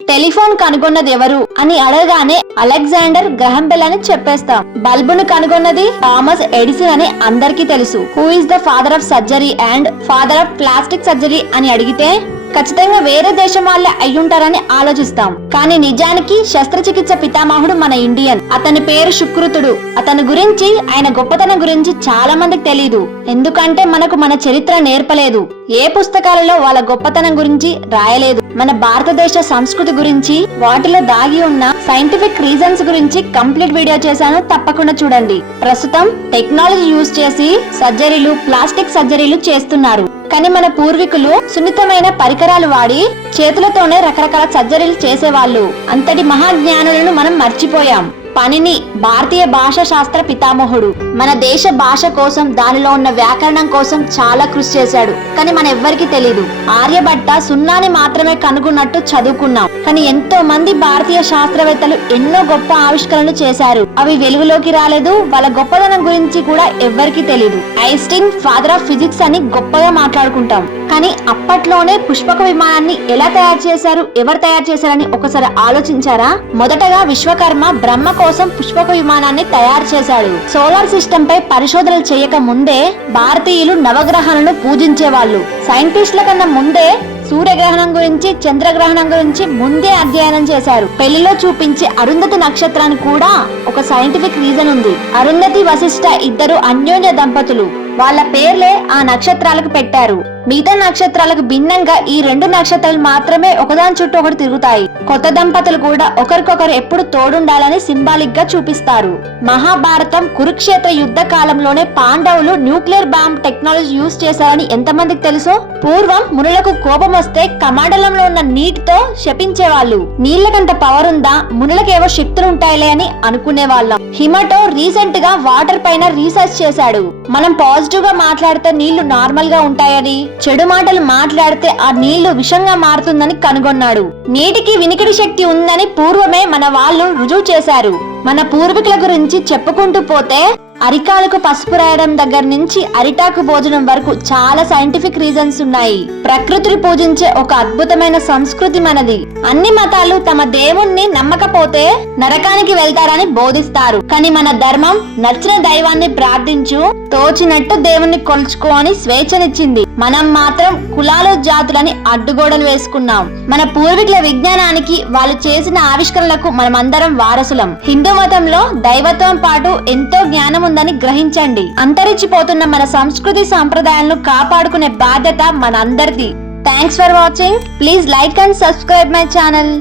Telephone కనుగొన్నది ఎవరు అని అడగగానే అలెగ్జాండర్ గ్రహం బెల్ అని చెప్పేస్తాం. బల్బును కనుగొన్నది థామస్ ఎడిసన్ అని అందరికీ తెలుసు. Who is the father of surgery and father of plastic surgery అని అడిగితే ఖచ్చితంగా వేరే దేశం వాళ్ళే అయ్యుంటారని ఆలోచిస్తాం. కానీ నిజానికి శస్త్రచికిత్స పితామహుడు మన ఇండియన్. అతని పేరు శుకృతుడు అతని గురించి ఆయన గొప్పతనం గురించి చాలా మందికి తెలియదు ఎందుకంటే మనకు మన చరిత్ర నేర్పలేదు. ఏ పుస్తకాలలో వాళ్ళ గొప్పతనం గురించి రాయలేదు. మన భారతదేశ సంస్కృతి గురించి వాటిలో దాగి ఉన్న సైంటిఫిక్ రీజన్స్ గురించి కంప్లీట్ వీడియో చేశాను. తప్పకుండా చూడండి. ప్రస్తుతం టెక్నాలజీ యూజ్ చేసి సర్జరీలు ప్లాస్టిక్ సర్జరీలు చేస్తున్నారు. కానీ మన పూర్వీకులు సున్నితమైన పరికరాలు వాడి చేతులతోనే రకరకాల సర్జరీలు చేసేవాళ్ళు. అంతటి మహాజ్ఞానులను మనం మర్చిపోయాం. పనిని భారతీయ భాషా శాస్త్ర పితామహుడు. మన దేశ భాష కోసం దానిలో ఉన్న వ్యాకరణం కోసం చాలా కృషి చేశాడు. కానీ మన ఎవ్వరికి తెలియదు ఆర్యభట్ట సున్నాని మాత్రమే కనుగొన్నట్టు చదువుకున్నాం. కానీ ఎంతో మంది భారతీయ శాస్త్రవేత్తలు ఎన్నో గొప్ప ఆవిష్కరణలు చేశారు. అవి వెలుగులోకి రాలేదు. వాళ్ళ గొప్పదనం గురించి కూడా ఎవ్వరికి తెలియదు ఐన్స్టీన్ ఫాదర్ ఆఫ్ ఫిజిక్స్ అని గొప్పగా మాట్లాడుకుంటాం. కానీ అప్పట్లోనే పుష్పక విమానాన్ని ఎలా తయారు చేశారు ఎవరు తయారు చేశారని ఒకసారి ఆలోచించారా? మొదటగా విశ్వకర్మ బ్రహ్మ కోసం పుష్పక విమానాన్ని తయారు చేశాడు. సోలార్ సిస్టమ్ పై పరిశోధనలు చేయక ముందే భారతీయులు నవగ్రహాలను పూజించేవాళ్ళు. సైంటిస్టుల కన్నా ముందే సూర్యగ్రహణం గురించి చంద్రగ్రహణం గురించి ముందే అధ్యయనం చేశారు. పెళ్ళిలో చూపించే అరుంధతి నక్షత్రానికి కూడా ఒక సైంటిఫిక్ రీజన్ ఉంది. అరుంధతి వశిష్ట ఇద్దరు అన్యోన్య దంపతులు. వాళ్ళ పేర్లే ఆ నక్షత్రాలకు పెట్టారు. మిగతా నక్షత్రాలకు భిన్నంగా ఈ రెండు నక్షత్రాలు మాత్రమే ఒకదాని చుట్టూ ఒకటి తిరుగుతాయి. కొత్త దంపతులు కూడా ఒకరికొకరు ఎప్పుడు తోడుండాలని సింబాలిక్గా చూపిస్తారు. మహాభారతం కురుక్షేత్ర యుద్ధ కాలంలోనే పాండవులు న్యూక్లియర్ బాంబ్ టెక్నాలజీ యూజ్ చేశారని ఎంతమందికి తెలుసు? పూర్వం మునులకు కోపం వస్తే కమండలంలో ఉన్న నీటితో శపించేవాళ్ళు. నీళ్ళకంత పవర్ ఉందా? మునులకేవో శక్తులు ఉంటాయిలే అని అనుకునే వాళ్ళం హిమటో రీసెంట్గా వాటర్ పైన రీసెర్చ్ చేశాడు. మనం పాజిటివ్గా మాట్లాడితే నీళ్ళు నార్మల్గా ఉంటాయని? చెడు మాటలు మాట్లాడితే ఆ నీళ్ళు విషంగా మారుతుందని కనుగొన్నాడు. నీటికి వినికిడి శక్తి ఉందని పూర్వమే మన వాళ్ళు రుజువు చేశారు. మన పూర్వీకుల గురించి చెప్పుకుంటూ పోతే అరికాలకు పసుపు రాయడం దగ్గర నుంచి అరిటాకు భోజనం వరకు చాలా సైంటిఫిక్ రీజన్స్ ఉన్నాయి. ప్రకృతిని పూజించే ఒక అద్భుతమైన సంస్కృతి మనది. అన్ని మతాలు తమ దేవుణ్ణి నమ్మకపోతే నరకానికి వెళ్తారని బోధిస్తారు. కానీ మన ధర్మం నచ్చిన దైవాన్ని ప్రార్థించు తోచినట్టు దేవుణ్ణి కొలుచుకో అని స్వేచ్ఛనిచ్చింది. మనం మాత్రం కులాలు జాతులని అడ్డుగోడలు వేసుకున్నాం. మన పూర్వీకుల విజ్ఞానానికి వాళ్ళు చేసిన ఆవిష్కరణలకు మనమందరం వారసులం. హిందూ మతంలో దైవత్వం పాటు ఎంతో జ్ఞానం ఉందని గ్రహించండి. అంతరించిపోతున్న మన సంస్కృతి సాంప్రదాయాలను కాపాడుకునే బాధ్యత మనందరిది. Thanks for watching please like and subscribe my channel